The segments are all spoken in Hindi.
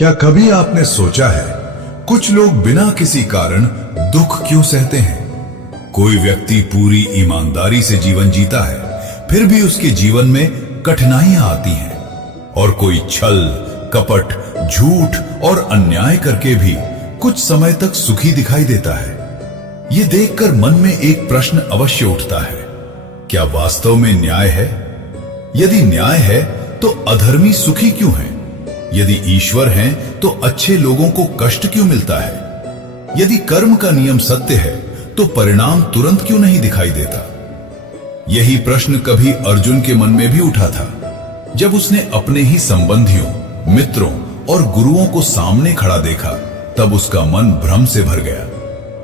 क्या कभी आपने सोचा है कुछ लोग बिना किसी कारण दुख क्यों सहते हैं? कोई व्यक्ति पूरी ईमानदारी से जीवन जीता है, फिर भी उसके जीवन में कठिनाइयां आती हैं। और कोई छल, कपट, झूठ और अन्याय करके भी कुछ समय तक सुखी दिखाई देता है। ये देखकर मन में एक प्रश्न अवश्य उठता है, क्या वास्तव में न्याय है? यदि न्याय है तो अधर्मी सुखी क्यों हैं? यदि ईश्वर हैं तो अच्छे लोगों को कष्ट क्यों मिलता है? यदि कर्म का नियम सत्य है तो परिणाम तुरंत क्यों नहीं दिखाई देता? यही प्रश्न कभी अर्जुन के मन में भी उठा था, जब उसने अपने ही संबंधियों, मित्रों और गुरुओं को सामने खड़ा देखा। तब उसका मन भ्रम से भर गया।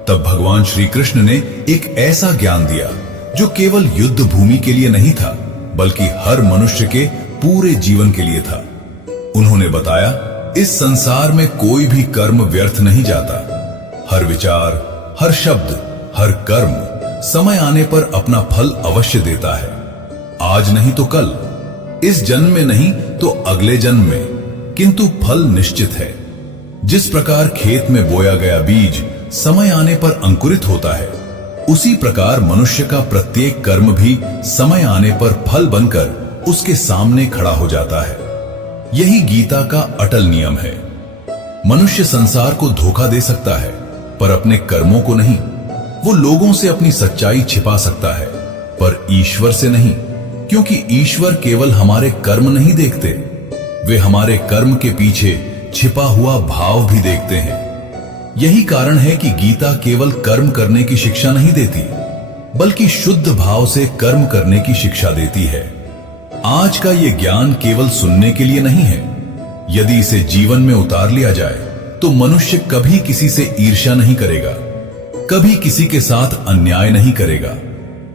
तब भगवान श्री कृष्ण ने एक ऐसा ज्ञान दिया जो केवल युद्ध भूमि के लिए नहीं था, बल्कि हर मनुष्य के पूरे जीवन के लिए था। उन्होंने बताया, इस संसार में कोई भी कर्म व्यर्थ नहीं जाता। हर विचार, हर शब्द, हर कर्म समय आने पर अपना फल अवश्य देता है। आज नहीं तो कल, इस जन्म में नहीं तो अगले जन्म में, किंतु फल निश्चित है। जिस प्रकार खेत में बोया गया बीज समय आने पर अंकुरित होता है, उसी प्रकार मनुष्य का प्रत्येक कर्म भी समय आने पर फल बनकर उसके सामने खड़ा हो जाता है। यही गीता का अटल नियम है। मनुष्य संसार को धोखा दे सकता है, पर अपने कर्मों को नहीं। वो लोगों से अपनी सच्चाई छिपा सकता है, पर ईश्वर से नहीं, क्योंकि ईश्वर केवल हमारे कर्म नहीं देखते, वे हमारे कर्म के पीछे छिपा हुआ भाव भी देखते हैं। यही कारण है कि गीता केवल कर्म करने की शिक्षा नहीं देती, बल्कि शुद्ध भाव से कर्म करने की शिक्षा देती है। आज का ये ज्ञान केवल सुनने के लिए नहीं है। यदि इसे जीवन में उतार लिया जाए तो मनुष्य कभी किसी से ईर्ष्या नहीं करेगा, कभी किसी के साथ अन्याय नहीं करेगा,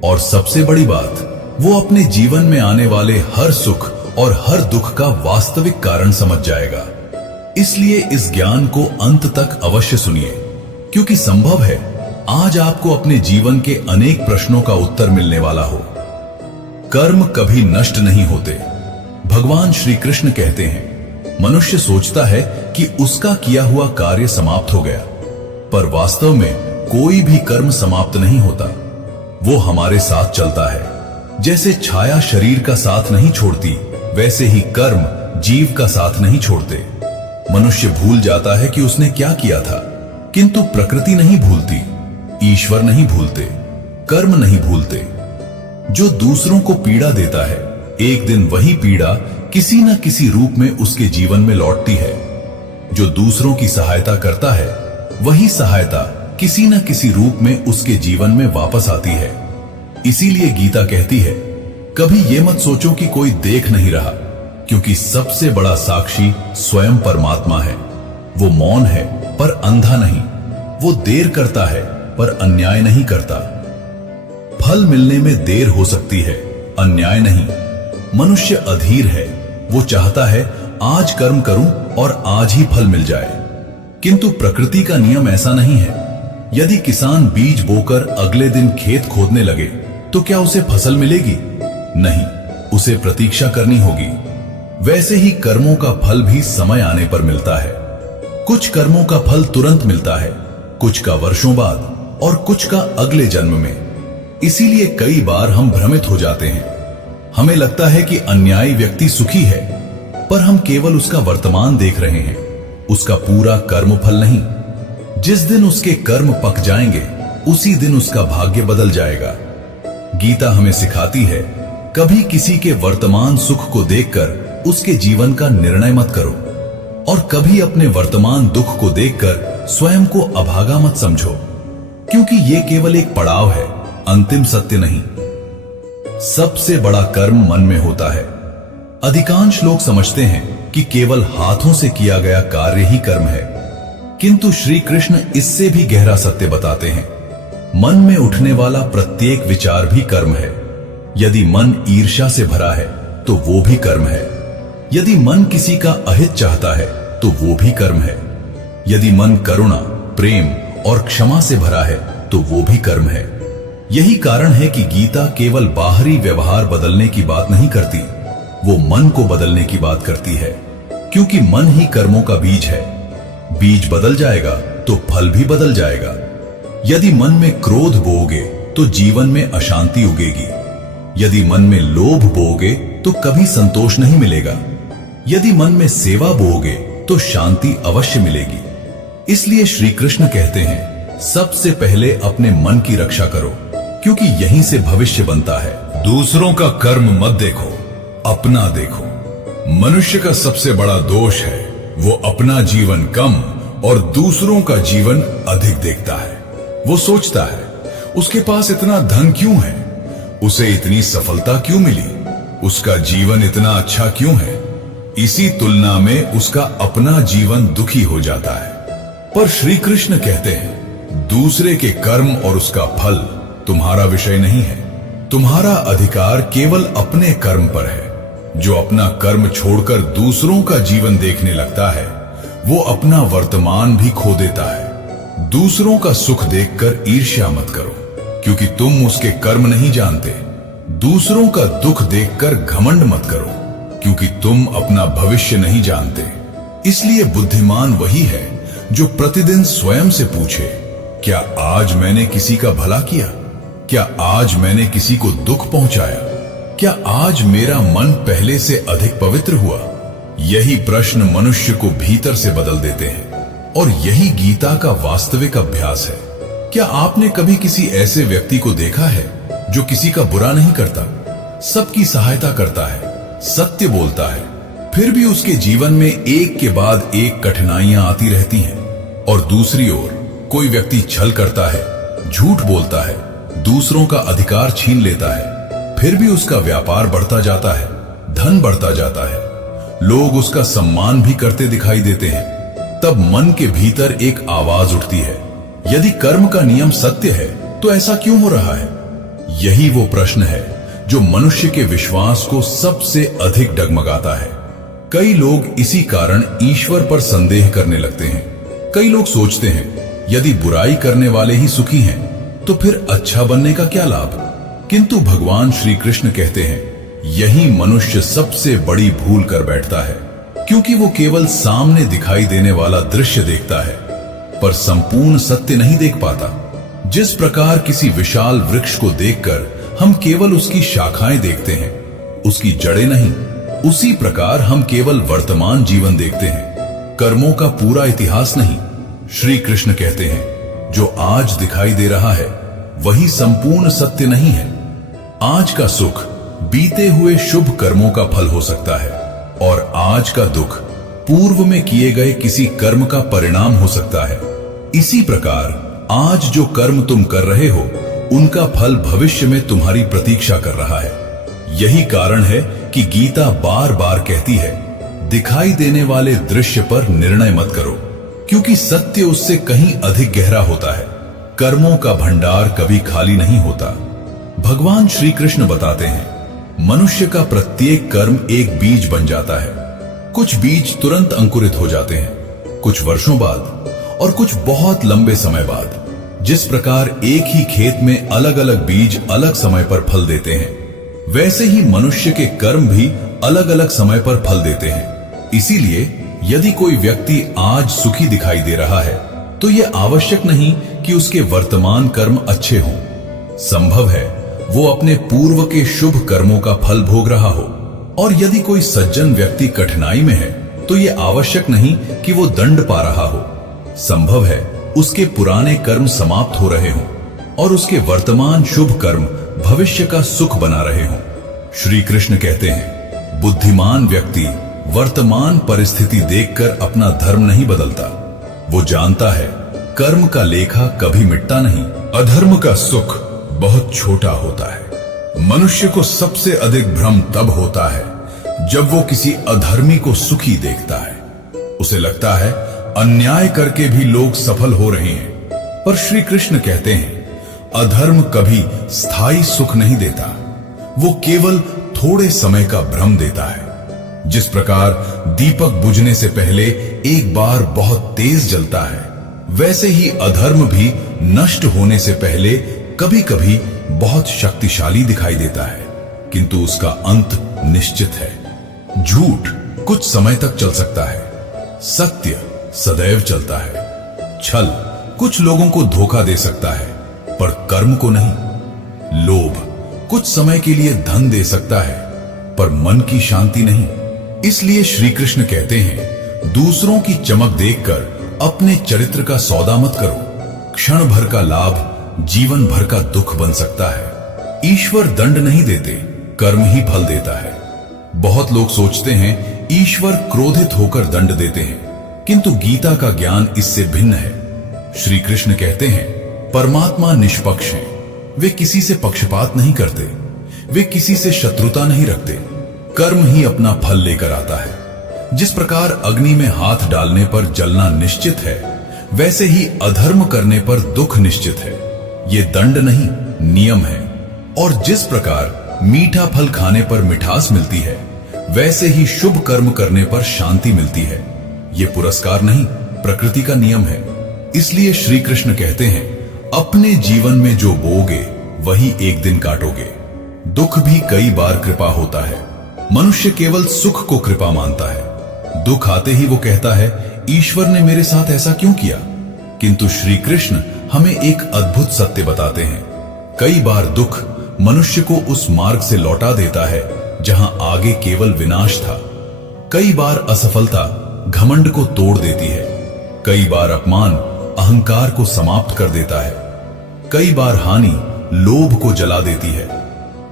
और सबसे बड़ी बात, वो अपने जीवन में आने वाले हर सुख और हर दुख का वास्तविक कारण समझ जाएगा। इसलिए इस ज्ञान को अंत तक अवश्य सुनिए, क्योंकि संभव है आज आपको अपने जीवन के अनेक प्रश्नों का उत्तर मिलने वाला हो। कर्म कभी नष्ट नहीं होते। भगवान श्री कृष्ण कहते हैं, मनुष्य सोचता है कि उसका किया हुआ कार्य समाप्त हो गया, पर वास्तव में कोई भी कर्म समाप्त नहीं होता। वो हमारे साथ चलता है। जैसे छाया शरीर का साथ नहीं छोड़ती, वैसे ही कर्म जीव का साथ नहीं छोड़ते। मनुष्य भूल जाता है कि उसने क्या किया था, किंतु प्रकृति नहीं भूलती, ईश्वर नहीं भूलते, कर्म नहीं भूलते। जो दूसरों को पीड़ा देता है, एक दिन वही पीड़ा किसी न किसी रूप में उसके जीवन में लौटती है। जो दूसरों की सहायता करता है, वही सहायता किसी न किसी रूप में उसके जीवन में वापस आती है। इसीलिए गीता कहती है, कभी ये मत सोचो कि कोई देख नहीं रहा, क्योंकि सबसे बड़ा साक्षी स्वयं परमात्मा है। वो मौन है पर अंधा नहीं, वो देर करता है पर अन्याय नहीं करता। फल मिलने में देर हो सकती है, अन्याय नहीं। मनुष्य अधीर है, वो चाहता है आज कर्म करूं और आज ही फल मिल जाए, किंतु प्रकृति का नियम ऐसा नहीं है। यदि किसान बीज बोकर अगले दिन खेत खोदने लगे तो क्या उसे फसल मिलेगी? नहीं, उसे प्रतीक्षा करनी होगी। वैसे ही कर्मों का फल भी समय आने पर मिलता है। कुछ कर्मों का फल तुरंत मिलता है, कुछ का वर्षों बाद और कुछ का अगले जन्म में। इसीलिए कई बार हम भ्रमित हो जाते हैं। हमें लगता है कि अन्यायी व्यक्ति सुखी है, पर हम केवल उसका वर्तमान देख रहे हैं, उसका पूरा कर्म फल नहीं। जिस दिन उसके कर्म पक जाएंगे, उसी दिन उसका भाग्य बदल जाएगा। गीता हमें सिखाती है, कभी किसी के वर्तमान सुख को देखकर उसके जीवन का निर्णय मत करो, और कभी अपने वर्तमान दुख को देखकर स्वयं को अभागा मत समझो, क्योंकि यह केवल एक पड़ाव है, अंतिम सत्य नहीं। सबसे बड़ा कर्म मन में होता है। अधिकांश लोग समझते हैं कि केवल हाथों से किया गया कार्य ही कर्म है, किंतु श्री कृष्ण इससे भी गहरा सत्य बताते हैं। मन में उठने वाला प्रत्येक विचार भी कर्म है। यदि मन ईर्ष्या से भरा है तो वो भी कर्म है। यदि मन किसी का अहित चाहता है तो वो भी कर्म है। यदि मन करुणा, प्रेम और क्षमा से भरा है तो वो भी कर्म है। यही कारण है कि गीता केवल बाहरी व्यवहार बदलने की बात नहीं करती, वो मन को बदलने की बात करती है। क्योंकि मन ही कर्मों का बीज है। बीज बदल जाएगा तो फल भी बदल जाएगा। यदि मन में क्रोध बोओगे तो जीवन में अशांति उगेगी। यदि मन में लोभ बोओगे तो कभी संतोष नहीं मिलेगा। यदि मन में सेवा बोओगे तो शांति अवश्य मिलेगी। इसलिए श्री कृष्ण कहते हैं, सबसे पहले अपने मन की रक्षा करो, क्योंकि यहीं से भविष्य बनता है। दूसरों का कर्म मत देखो, अपना देखो। मनुष्य का सबसे बड़ा दोष है वो अपना जीवन कम और दूसरों का जीवन अधिक देखता है। वो सोचता है उसके पास इतना धन क्यों है, उसे इतनी सफलता क्यों मिली, उसका जीवन इतना अच्छा क्यों है। इसी तुलना में उसका अपना जीवन दुखी हो जाता है। पर श्री कृष्ण कहते हैं, दूसरे के कर्म और उसका फल तुम्हारा विषय नहीं है। तुम्हारा अधिकार केवल अपने कर्म पर है। जो अपना कर्म छोड़कर दूसरों का जीवन देखने लगता है वो अपना वर्तमान भी खो देता है। दूसरों का सुख देखकर ईर्ष्या मत करो, क्योंकि तुम उसके कर्म नहीं जानते। दूसरों का दुख देखकर घमंड मत करो, क्योंकि तुम अपना भविष्य नहीं जानते। इसलिए बुद्धिमान वही है जो प्रतिदिन स्वयं से पूछे, क्या आज मैंने किसी का भला किया? क्या आज मैंने किसी को दुख पहुंचाया? क्या आज मेरा मन पहले से अधिक पवित्र हुआ? यही प्रश्न मनुष्य को भीतर से बदल देते हैं और यही गीता का वास्तविक अभ्यास है। क्या आपने कभी किसी ऐसे व्यक्ति को देखा है जो किसी का बुरा नहीं करता, सबकी सहायता करता है, सत्य बोलता है, फिर भी उसके जीवन में एक के बाद एक कठिनाइयां आती रहती हैं? और दूसरी ओर कोई व्यक्ति छल करता है, झूठ बोलता है, दूसरों का अधिकार छीन लेता है, फिर भी उसका व्यापार बढ़ता जाता है, धन बढ़ता जाता है, लोग उसका सम्मान भी करते दिखाई देते हैं। तब मन के भीतर एक आवाज उठती है, यदि कर्म का नियम सत्य है तो ऐसा क्यों हो रहा है? यही वो प्रश्न है जो मनुष्य के विश्वास को सबसे अधिक डगमगाता है। कई लोग इसी कारण ईश्वर पर संदेह करने लगते हैं। कई लोग सोचते हैं, यदि बुराई करने वाले ही सुखी हैं तो फिर अच्छा बनने का क्या लाभ? किंतु भगवान श्री कृष्ण कहते हैं, यही मनुष्य सबसे बड़ी भूल कर बैठता है, क्योंकि वो केवल सामने दिखाई देने वाला दृश्य देखता है पर संपूर्ण सत्य नहीं देख पाता। जिस प्रकार किसी विशाल वृक्ष को देखकर हम केवल उसकी शाखाएं देखते हैं, उसकी जड़ें नहीं, उसी प्रकार हम केवल वर्तमान जीवन देखते हैं, कर्मों का पूरा इतिहास नहीं। श्री कृष्ण कहते हैं, जो आज दिखाई दे रहा है वही संपूर्ण सत्य नहीं है। आज का सुख बीते हुए शुभ कर्मों का फल हो सकता है और आज का दुख पूर्व में किए गए किसी कर्म का परिणाम हो सकता है। इसी प्रकार आज जो कर्म तुम कर रहे हो उनका फल भविष्य में तुम्हारी प्रतीक्षा कर रहा है। यही कारण है कि गीता बार बार कहती है, दिखाई देने वाले दृश्य पर निर्णय मत करो, क्योंकि सत्य उससे कहीं अधिक गहरा होता है। कर्मों का भंडार कभी खाली नहीं होता। भगवान श्री कृष्ण बताते हैं, मनुष्य का प्रत्येक कर्म एक बीज बन जाता है। कुछ बीज तुरंत अंकुरित हो जाते हैं, कुछ वर्षों बाद और कुछ बहुत लंबे समय बाद। जिस प्रकार एक ही खेत में अलग अलग बीज अलग समय पर फल देते हैं, वैसे ही मनुष्य के कर्म भी अलग अलग समय पर फल देते हैं। इसीलिए यदि कोई व्यक्ति आज सुखी दिखाई दे रहा है तो यह आवश्यक नहीं कि उसके वर्तमान कर्म अच्छे हों। संभव है वो अपने पूर्व के शुभ कर्मों का फल भोग रहा हो। और यदि कोई सज्जन व्यक्ति कठिनाई में है तो यह आवश्यक नहीं कि वो दंड पा रहा हो। संभव है उसके पुराने कर्म समाप्त हो रहे हों और उसके वर्तमान शुभ कर्म भविष्य का सुख बना रहे हों। श्री कृष्ण कहते हैं, बुद्धिमान व्यक्ति वर्तमान परिस्थिति देखकर अपना धर्म नहीं बदलता। वो जानता है कर्म का लेखा कभी मिटता नहीं। अधर्म का सुख बहुत छोटा होता है। मनुष्य को सबसे अधिक भ्रम तब होता है जब वो किसी अधर्मी को सुखी देखता है। उसे लगता है अन्याय करके भी लोग सफल हो रहे हैं। पर श्री कृष्ण कहते हैं, अधर्म कभी स्थायी सुख नहीं देता, वो केवल थोड़े समय का भ्रम देता है। जिस प्रकार दीपक बुझने से पहले एक बार बहुत तेज जलता है, वैसे ही अधर्म भी नष्ट होने से पहले कभी कभी बहुत शक्तिशाली दिखाई देता है, किंतु उसका अंत निश्चित है। झूठ कुछ समय तक चल सकता है, सत्य सदैव चलता है। छल कुछ लोगों को धोखा दे सकता है, पर कर्म को नहीं। लोभ कुछ समय के लिए धन दे सकता है, पर मन की शांति नहीं। इसलिए श्री कृष्ण कहते हैं, दूसरों की चमक देखकर अपने चरित्र का सौदा मत करो। क्षण भर का लाभ जीवन भर का दुख बन सकता है। ईश्वर दंड नहीं देते, कर्म ही फल देता है। बहुत लोग सोचते हैं ईश्वर क्रोधित होकर दंड देते हैं, किंतु गीता का ज्ञान इससे भिन्न है। श्री कृष्ण कहते हैं, परमात्मा निष्पक्ष हैं। वे किसी से पक्षपात नहीं करते, वे किसी से शत्रुता नहीं रखते। कर्म ही अपना फल लेकर आता है। जिस प्रकार अग्नि में हाथ डालने पर जलना निश्चित है, वैसे ही अधर्म करने पर दुख निश्चित है। ये दंड नहीं, नियम है। और जिस प्रकार मीठा फल खाने पर मिठास मिलती है, वैसे ही शुभ कर्म करने पर शांति मिलती है। ये पुरस्कार नहीं, प्रकृति का नियम है। इसलिए श्री कृष्ण कहते हैं, अपने जीवन में जो बोगे वही एक दिन काटोगे। दुख भी कई बार कृपा होता है। मनुष्य केवल सुख को कृपा मानता है। दुख आते ही वो कहता है, ईश्वर ने मेरे साथ ऐसा क्यों किया? किंतु श्री कृष्ण हमें एक अद्भुत सत्य बताते हैं। कई बार दुख मनुष्य को उस मार्ग से लौटा देता है जहां आगे केवल विनाश था। कई बार असफलता घमंड को तोड़ देती है। कई बार अपमान अहंकार को समाप्त कर देता है। कई बार हानि लोभ को जला देती है।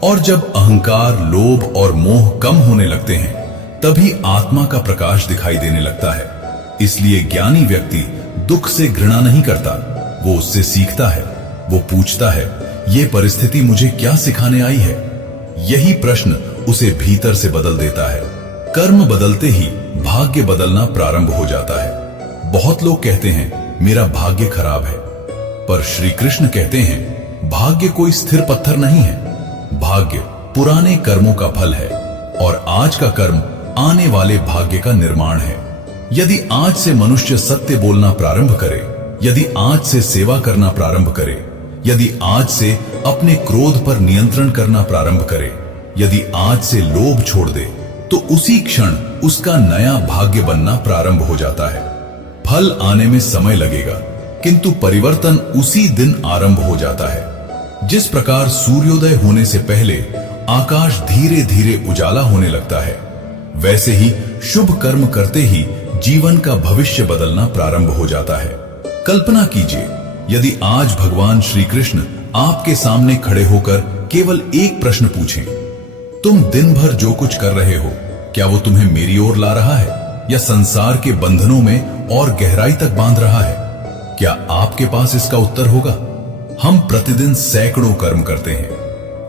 और जब अहंकार, लोभ और मोह कम होने लगते हैं, तभी आत्मा का प्रकाश दिखाई देने लगता है। इसलिए ज्ञानी व्यक्ति दुख से घृणा नहीं करता, वो उससे सीखता है। वो पूछता है, ये परिस्थिति मुझे क्या सिखाने आई है? यही प्रश्न उसे भीतर से बदल देता है। कर्म बदलते ही भाग्य बदलना प्रारंभ हो जाता है। बहुत लोग कहते हैं मेरा भाग्य खराब है, पर श्री कृष्ण कहते हैं, भाग्य कोई स्थिर पत्थर नहीं है। भाग्य पुराने कर्मों का फल है, और आज का कर्म आने वाले भाग्य का निर्माण है। यदि आज से मनुष्य सत्य बोलना प्रारंभ करे, यदि आज से सेवा करना प्रारंभ करे, यदि आज से अपने क्रोध पर नियंत्रण करना प्रारंभ करे, यदि आज से लोभ छोड़ दे, तो उसी क्षण उसका नया भाग्य बनना प्रारंभ हो जाता है। फल आने में समय लगेगा, किंतु परिवर्तन उसी दिन आरंभ हो जाता है। जिस प्रकार सूर्योदय होने से पहले आकाश धीरे धीरे उजाला होने लगता है, वैसे ही शुभ कर्म करते ही जीवन का भविष्य बदलना प्रारंभ हो जाता है। कल्पना कीजिए, यदि आज भगवान श्री कृष्ण आपके सामने खड़े होकर केवल एक प्रश्न पूछें, तुम दिन भर जो कुछ कर रहे हो, क्या वो तुम्हें मेरी ओर ला रहा है, या संसार के बंधनों में और गहराई तक बांध रहा है? क्या आपके पास इसका उत्तर होगा? हम प्रतिदिन सैकड़ों कर्म करते हैं,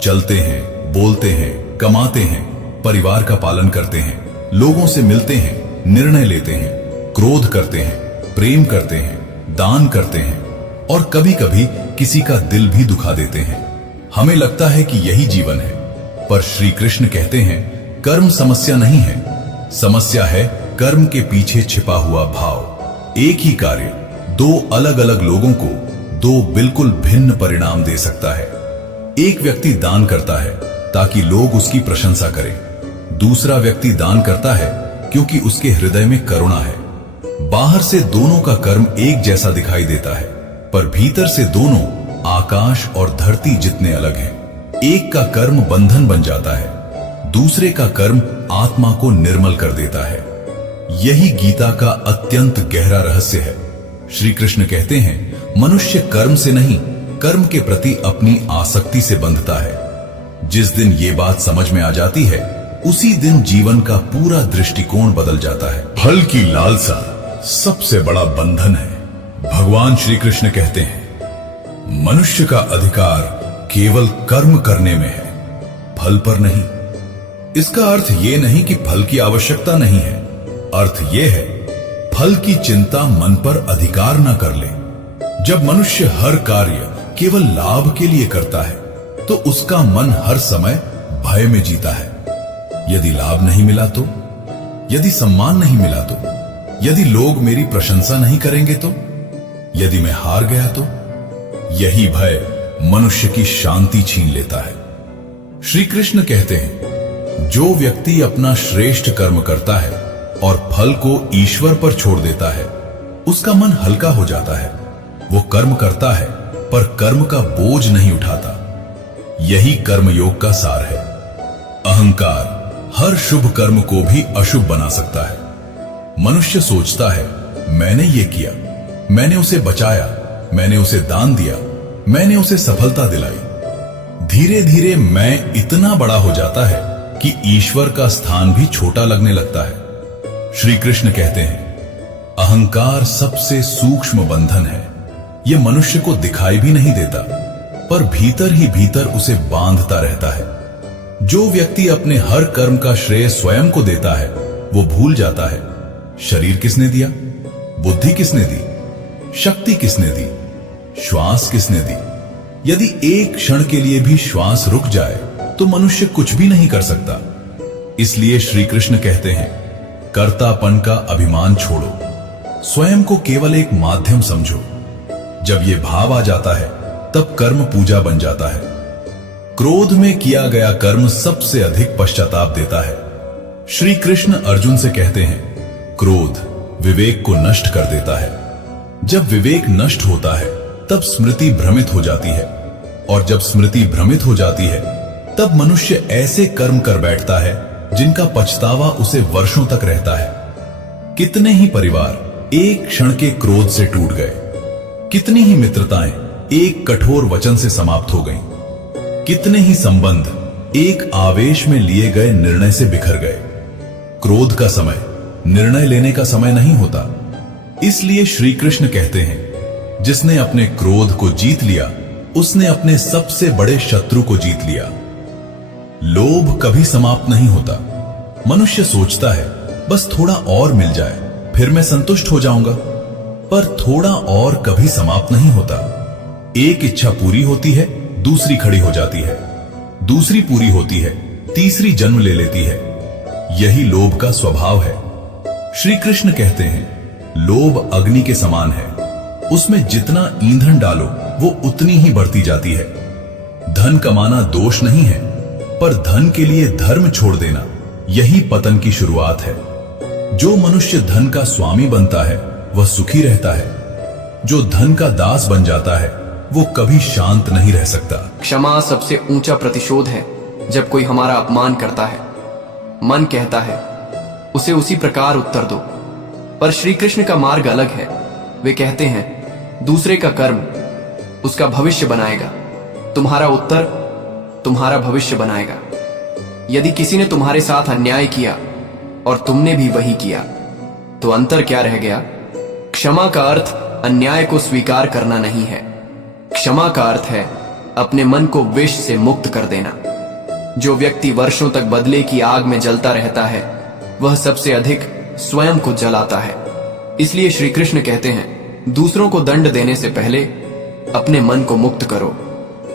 चलते हैं, बोलते हैं, कमाते हैं, परिवार का पालन करते हैं, लोगों से मिलते हैं, निर्णय लेते हैं, क्रोध करते हैं, प्रेम करते हैं, दान करते हैं, और कभी कभी किसी का दिल भी दुखा देते हैं। हमें लगता है कि यही जीवन है, पर श्री कृष्ण कहते हैं, कर्म समस्या नहीं है, समस्या है कर्म के पीछे छिपा हुआ भाव। एक ही कार्य दो अलग अलग लोगों को दो बिल्कुल भिन्न परिणाम दे सकता है। एक व्यक्ति दान करता है ताकि लोग उसकी प्रशंसा करें, दूसरा व्यक्ति दान करता है क्योंकि उसके हृदय में करुणा है। बाहर से दोनों का कर्म एक जैसा दिखाई देता है, पर भीतर से दोनों आकाश और धरती जितने अलग हैं। एक का कर्म बंधन बन जाता है, दूसरे का कर्म आत्मा को निर्मल कर देता है। यही गीता का अत्यंत गहरा रहस्य है। श्री कृष्ण कहते हैं, मनुष्य कर्म से नहीं, कर्म के प्रति अपनी आसक्ति से बंधता है। जिस दिन ये बात समझ में आ जाती है, उसी दिन जीवन का पूरा दृष्टिकोण बदल जाता है। फल की लालसा सबसे बड़ा बंधन है। भगवान श्री कृष्ण कहते हैं, मनुष्य का अधिकार केवल कर्म करने में है, फल पर नहीं। इसका अर्थ ये नहीं कि फल की आवश्यकता नहीं है, अर्थ यह है फल की चिंता मन पर अधिकार न कर ले। जब मनुष्य हर कार्य केवल लाभ के लिए करता है, तो उसका मन हर समय भय में जीता है। यदि लाभ नहीं मिला तो, यदि सम्मान नहीं मिला तो, यदि लोग मेरी प्रशंसा नहीं करेंगे तो, यदि मैं हार गया तो, यही भय मनुष्य की शांति छीन लेता है। श्री कृष्ण कहते हैं, जो व्यक्ति अपना श्रेष्ठ कर्म करता है और फल को ईश्वर पर छोड़ देता है, उसका मन हल्का हो जाता है। वो कर्म करता है पर कर्म का बोझ नहीं उठाता। यही कर्मयोग का सार है। अहंकार हर शुभ कर्म को भी अशुभ बना सकता है। मनुष्य सोचता है, मैंने ये किया, मैंने उसे बचाया, मैंने उसे दान दिया, मैंने उसे सफलता दिलाई। धीरे धीरे मैं इतना बड़ा हो जाता है कि ईश्वर का स्थान भी छोटा लगने लगता है। श्री कृष्ण कहते हैं, अहंकार सबसे सूक्ष्म बंधन है। यह मनुष्य को दिखाई भी नहीं देता, पर भीतर ही भीतर उसे बांधता रहता है। जो व्यक्ति अपने हर कर्म का श्रेय स्वयं को देता है, वो भूल जाता है शरीर किसने दिया, बुद्धि किसने दी, शक्ति किसने दी, श्वास किसने दी। यदि एक क्षण के लिए भी श्वास रुक जाए तो मनुष्य कुछ भी नहीं कर सकता। इसलिए श्री कृष्ण कहते हैं, कर्तापन का अभिमान छोड़ो, स्वयं को केवल एक माध्यम समझो। जब यह भाव आ जाता है तब कर्म पूजा बन जाता है। क्रोध में किया गया कर्म सबसे अधिक पश्चाताप देता है। श्री कृष्ण अर्जुन से कहते हैं, क्रोध विवेक को नष्ट कर देता है। जब विवेक नष्ट होता है तब स्मृति भ्रमित हो जाती है, और जब स्मृति भ्रमित हो जाती है तब मनुष्य ऐसे कर्म कर बैठता है जिनका पछतावा उसे वर्षों तक रहता है। कितने ही परिवार एक क्षण के क्रोध से टूट गए, कितनी ही मित्रताएं एक कठोर वचन से समाप्त हो गईं, कितने ही संबंध एक आवेश में लिए गए निर्णय से बिखर गए। क्रोध का समय निर्णय लेने का समय नहीं होता। इसलिए श्री कृष्ण कहते हैं, जिसने अपने क्रोध को जीत लिया उसने अपने सबसे बड़े शत्रु को जीत लिया। लोभ कभी समाप्त नहीं होता। मनुष्य सोचता है, बस थोड़ा और मिल जाए फिर मैं संतुष्ट हो जाऊंगा, पर थोड़ा और कभी समाप्त नहीं होता। एक इच्छा पूरी होती है, दूसरी खड़ी हो जाती है, दूसरी पूरी होती है, तीसरी जन्म ले लेती है। यही लोभ का स्वभाव है। श्री कृष्ण कहते हैं, लोभ अग्नि के समान है, उसमें जितना ईंधन डालो वो उतनी ही बढ़ती जाती है। धन कमाना दोष नहीं है, पर धन के लिए धर्म छोड़ देना यही पतन की शुरुआत है। जो मनुष्य धन का स्वामी बनता है वह सुखी रहता है। जो धन का दास बन जाता है वो कभी शांत नहीं रह सकता। क्षमा सबसे ऊंचा प्रतिशोध है। जब कोई हमारा अपमान करता है, मन कहता है उसे उसी प्रकार उत्तर दो, पर श्री कृष्ण का मार्ग अलग है। वे कहते हैं, दूसरे का कर्म उसका भविष्य बनाएगा, तुम्हारा उत्तर तुम्हारा भविष्य बनाएगा। यदि किसी ने तुम्हारे साथ अन्याय किया और तुमने भी वही किया, तो अंतर क्या रह गया? क्षमा का अर्थ अन्याय को स्वीकार करना नहीं है। क्षमा का अर्थ है अपने मन को विष से मुक्त कर देना। जो व्यक्ति वर्षों तक बदले की आग में जलता रहता है, वह सबसे अधिक स्वयं को जलाता है। इसलिए श्री कृष्ण कहते हैं, दूसरों को दंड देने से पहले अपने मन को मुक्त करो।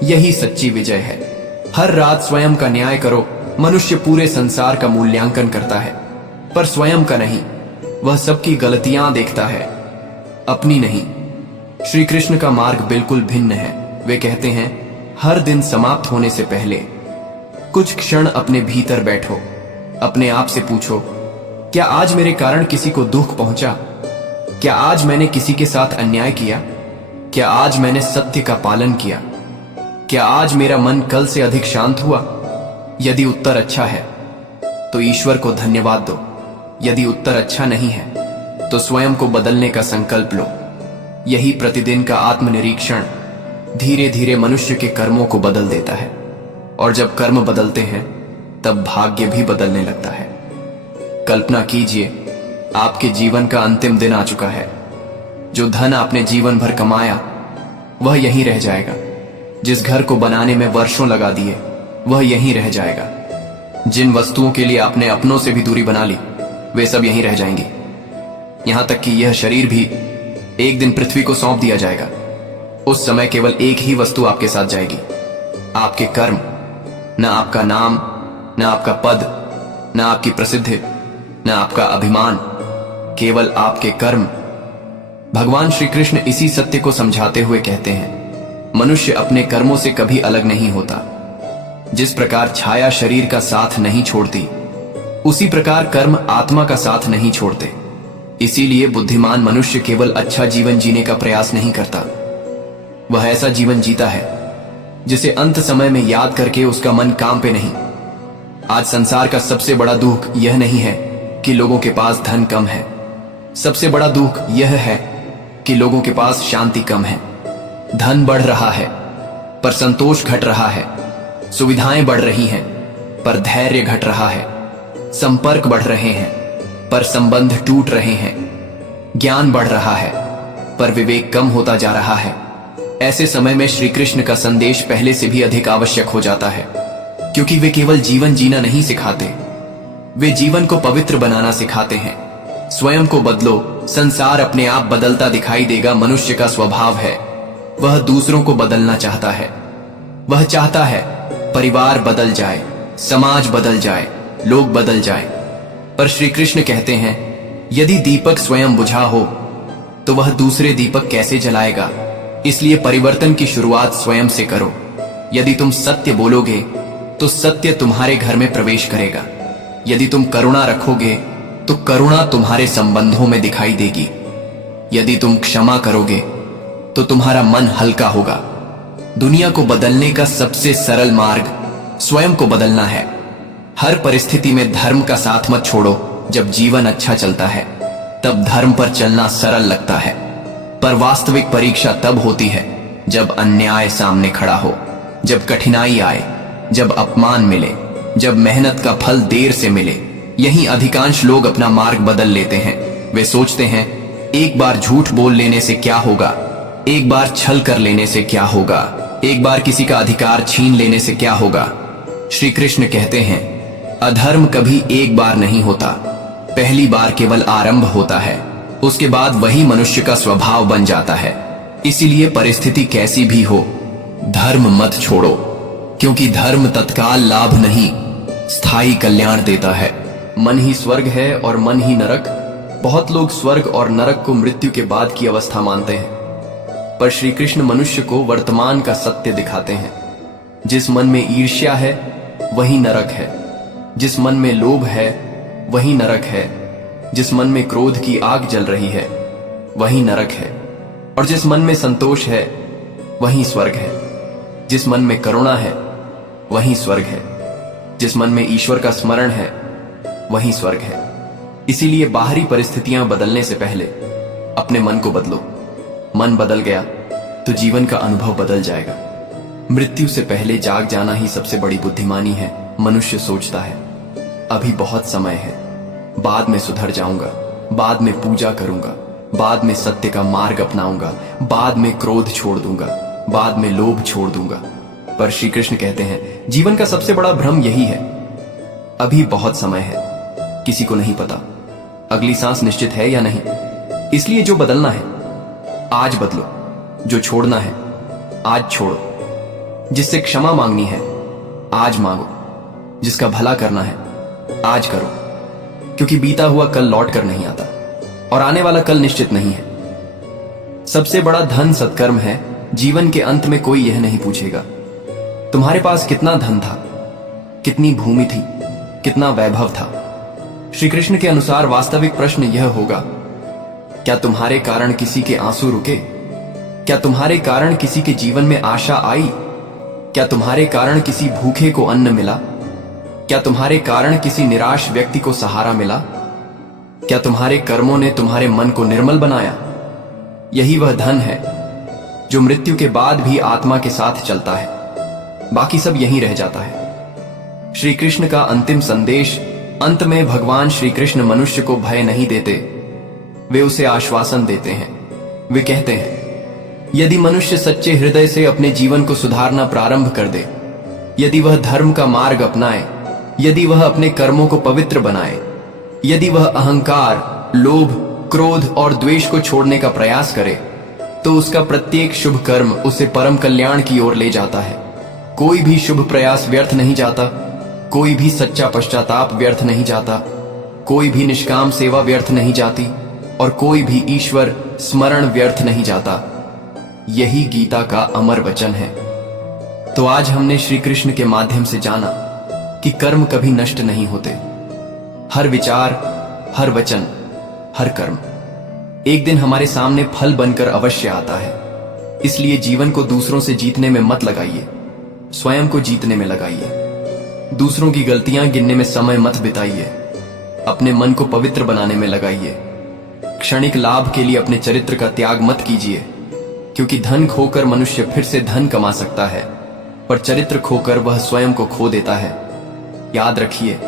यही सच्ची विजय है। हर रात स्वयं का न्याय करो। मनुष्य पूरे संसार का मूल्यांकन करता है, पर स्वयं का नहीं। वह सबकी गलतियां देखता है, अपनी नहीं। श्री कृष्ण का मार्ग बिल्कुल भिन्न है। वे कहते हैं, हर दिन समाप्त होने से पहले कुछ क्षण अपने भीतर बैठो, अपने आप से पूछो, क्या आज मेरे कारण किसी को दुख पहुंचा? क्या आज मैंने किसी के साथ अन्याय किया? क्या आज मैंने सत्य का पालन किया? क्या आज मेरा मन कल से अधिक शांत हुआ? यदि उत्तर अच्छा है तो ईश्वर को धन्यवाद दो। यदि उत्तर अच्छा नहीं है तो स्वयं को बदलने का संकल्प लो। यही प्रतिदिन का आत्मनिरीक्षण धीरे धीरे मनुष्य के कर्मों को बदल देता है, और जब कर्म बदलते हैं तब भाग्य भी बदलने लगता है। कल्पना कीजिए, आपके जीवन का अंतिम दिन आ चुका है। जो धन आपने जीवन भर कमाया वह यहीं रह जाएगा। जिस घर को बनाने में वर्षों लगा दिए वह यहीं रह जाएगा। जिन वस्तुओं के लिए आपने अपनों से भी दूरी बना ली, वे सब यहीं रह जाएंगी। यहां तक कि यह शरीर भी एक दिन पृथ्वी को सौंप दिया जाएगा। उस समय केवल एक ही वस्तु आपके साथ जाएगी, आपके कर्म। न आपका नाम, न आपका पद, न आपकी प्रसिद्धि, न आपका अभिमान, केवल आपके कर्म। भगवान श्री कृष्ण इसी सत्य को समझाते हुए कहते हैं, मनुष्य अपने कर्मों से कभी अलग नहीं होता। जिस प्रकार छाया शरीर का साथ नहीं छोड़ती, उसी प्रकार कर्म आत्मा का साथ नहीं छोड़ते। इसीलिए बुद्धिमान मनुष्य केवल अच्छा जीवन जीने का प्रयास नहीं करता, वह ऐसा जीवन जीता है जिसे अंत समय में याद करके उसका मन काम पे नहीं। आज संसार का सबसे बड़ा दुख यह नहीं है कि लोगों के पास धन कम है, सबसे बड़ा दुख यह है कि लोगों के पास शांति कम है। धन बढ़ रहा है पर संतोष घट रहा है, सुविधाएं बढ़ रही हैं पर धैर्य घट रहा है, संपर्क बढ़ रहे हैं पर संबंध टूट रहे हैं, ज्ञान बढ़ रहा है पर विवेक कम होता जा रहा है। ऐसे समय में श्री कृष्ण का संदेश पहले से भी अधिक आवश्यक हो जाता है, क्योंकि वे केवल जीवन जीना नहीं सिखाते, वे जीवन को पवित्र बनाना सिखाते हैं। स्वयं को बदलो, संसार अपने आप बदलता दिखाई देगा। मनुष्य का स्वभाव है, वह दूसरों को बदलना चाहता है। वह चाहता है परिवार बदल जाए, समाज बदल जाए, लोग बदल जाए। पर श्री कृष्ण कहते हैं, यदि दीपक स्वयं बुझा हो तो वह दूसरे दीपक कैसे जलाएगा। इसलिए परिवर्तन की शुरुआत स्वयं से करो। यदि तुम सत्य बोलोगे तो सत्य तुम्हारे घर में प्रवेश करेगा। यदि तुम करुणा रखोगे तो करुणा तुम्हारे संबंधों में दिखाई देगी। यदि तुम क्षमा करोगे तो तुम्हारा मन हल्का होगा। दुनिया को बदलने का सबसे सरल मार्ग स्वयं को बदलना है। हर परिस्थिति में धर्म का साथ मत छोड़ो। जब जीवन अच्छा चलता है तब धर्म पर चलना सरल लगता है, पर वास्तविक परीक्षा तब होती है जब अन्याय सामने खड़ा हो, जब कठिनाई आए, जब अपमान मिले, जब मेहनत का फल देर से मिले। यहीं अधिकांश लोग अपना मार्ग बदल लेते हैं। वे सोचते हैं, एक बार झूठ बोल लेने से क्या होगा, एक बार छल कर लेने से क्या होगा, एक बार किसी का अधिकार छीन लेने से क्या होगा। श्री कृष्ण कहते हैं, अधर्म कभी एक बार नहीं होता, पहली बार केवल आरंभ होता है, उसके बाद वही मनुष्य का स्वभाव बन जाता है। इसीलिए परिस्थिति कैसी भी हो, धर्म मत छोड़ो, क्योंकि धर्म तत्काल लाभ नहीं, स्थायी कल्याण देता है। मन ही स्वर्ग है और मन ही नरक। बहुत लोग स्वर्ग और नरक को मृत्यु के बाद की अवस्था मानते हैं, पर श्री कृष्ण मनुष्य को वर्तमान का सत्य दिखाते हैं। जिस मन में ईर्ष्या है वही नरक है, जिस मन में लोभ है वही नरक है, जिस मन में क्रोध की आग जल रही है वही नरक है, और जिस मन में संतोष है वही स्वर्ग है। जिस मन में करुणा है वही स्वर्ग है, जिस मन में ईश्वर का स्मरण है वही स्वर्ग है। इसीलिए बाहरी परिस्थितियां बदलने से पहले अपने मन को बदलो। मन बदल गया तो जीवन का अनुभव बदल जाएगा। मृत्यु से पहले जाग जाना ही सबसे बड़ी बुद्धिमानी है। मनुष्य सोचता है, अभी बहुत समय है, बाद में सुधर जाऊंगा, बाद में पूजा करूंगा, बाद में सत्य का मार्ग अपनाऊंगा, बाद में क्रोध छोड़ दूंगा, बाद में लोभ छोड़ दूंगा। पर श्री कृष्ण कहते हैं, जीवन का सबसे बड़ा भ्रम यही है, अभी बहुत समय है, किसी को नहीं पता अगली सांस निश्चित है या नहीं। इसलिए जो बदलना है आज बदलो, जो छोड़ना है आज छोड़ो, जिससे क्षमा मांगनी है आज मांगो, जिसका भला करना है आज करो, क्योंकि बीता हुआ कल लौट कर नहीं आता और आने वाला कल निश्चित नहीं है। सबसे बड़ा धन सत्कर्म है। जीवन के अंत में कोई यह नहीं पूछेगा तुम्हारे पास कितना धन था, कितनी भूमि थी, कितना वैभव था। श्री कृष्ण के अनुसार वास्तविक प्रश्न यह होगा, क्या तुम्हारे कारण किसी के आंसू रुके? क्या तुम्हारे कारण किसी के जीवन में आशा आई? क्या तुम्हारे कारण किसी भूखे को अन्न मिला? क्या तुम्हारे कारण किसी निराश व्यक्ति को सहारा मिला? क्या तुम्हारे कर्मों ने तुम्हारे मन को निर्मल बनाया? यही वह धन है जो मृत्यु के बाद भी आत्मा के साथ चलता है, बाकी सब यहीं रह जाता है। श्री कृष्ण का अंतिम संदेश, अंत में भगवान श्री कृष्ण मनुष्य को भय नहीं देते, वे उसे आश्वासन देते हैं। वे कहते हैं, यदि मनुष्य सच्चे हृदय से अपने जीवन को सुधारना प्रारंभ कर दे, यदि वह धर्म का मार्ग अपनाए, यदि वह अपने कर्मों को पवित्र बनाए, यदि वह अहंकार, लोभ, क्रोध और द्वेष को छोड़ने का प्रयास करे, तो उसका प्रत्येक शुभ कर्म उसे परम कल्याण की ओर ले जाता है। कोई भी शुभ प्रयास व्यर्थ नहीं जाता, कोई भी सच्चा पश्चाताप व्यर्थ नहीं जाता, कोई भी निष्काम सेवा व्यर्थ नहीं जाती, और कोई भी ईश्वर स्मरण व्यर्थ नहीं जाता। यही गीता का अमर वचन है। तो आज हमने श्री कृष्ण के माध्यम से जाना कि कर्म कभी नष्ट नहीं होते, हर विचार, हर वचन, हर कर्म एक दिन हमारे सामने फल बनकर अवश्य आता है। इसलिए जीवन को दूसरों से जीतने में मत लगाइए, स्वयं को जीतने में लगाइए। दूसरों की गलतियां गिनने में समय मत बिताइए, अपने मन को पवित्र बनाने में लगाइए। क्षणिक लाभ के लिए अपने चरित्र का त्याग मत कीजिए, क्योंकि धन खोकर मनुष्य फिर से धन कमा सकता है, पर चरित्र खोकर वह स्वयं को खो देता है। याद रखिए,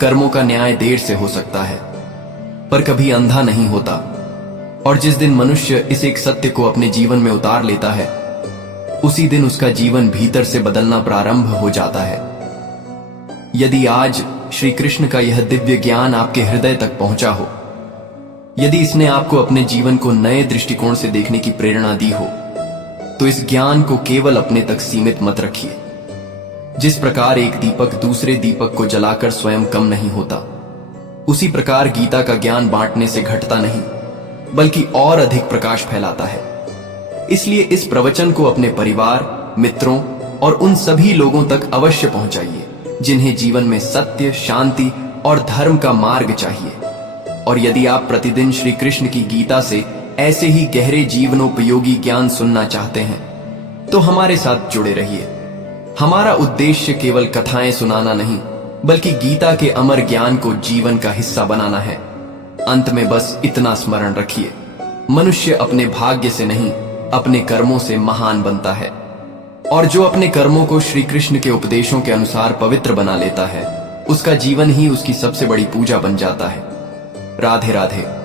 कर्मों का न्याय देर से हो सकता है, पर कभी अंधा नहीं होता। और जिस दिन मनुष्य इस एक सत्य को अपने जीवन में उतार लेता है, उसी दिन उसका जीवन भीतर से बदलना प्रारंभ हो जाता है। यदि आज श्री कृष्ण का यह दिव्य ज्ञान आपके हृदय तक पहुंचा हो, यदि इसने आपको अपने जीवन को नए दृष्टिकोण से देखने की प्रेरणा दी हो, तो इस ज्ञान को केवल अपने तक सीमित मत रखिए। जिस प्रकार एक दीपक दूसरे दीपक को जलाकर स्वयं कम नहीं होता, उसी प्रकार गीता का ज्ञान बांटने से घटता नहीं, बल्कि और अधिक प्रकाश फैलाता है। इसलिए इस प्रवचन को अपने परिवार, मित्रों और उन सभी लोगों तक अवश्य पहुंचाइए जिन्हें जीवन में सत्य, शांति और धर्म का मार्ग चाहिए। और यदि आप प्रतिदिन श्री कृष्ण की गीता से ऐसे ही गहरे जीवनोपयोगी ज्ञान सुनना चाहते हैं, तो हमारे साथ जुड़े रहिए। हमारा उद्देश्य केवल कथाएं सुनाना नहीं, बल्कि गीता के अमर ज्ञान को जीवन का हिस्सा बनाना है। अंत में बस इतना स्मरण रखिए, मनुष्य अपने भाग्य से नहीं, अपने कर्मों से महान बनता है। और जो अपने कर्मों को श्री कृष्ण के उपदेशों के अनुसार पवित्र बना लेता है, उसका जीवन ही उसकी सबसे बड़ी पूजा बन जाता है। राधे राधे।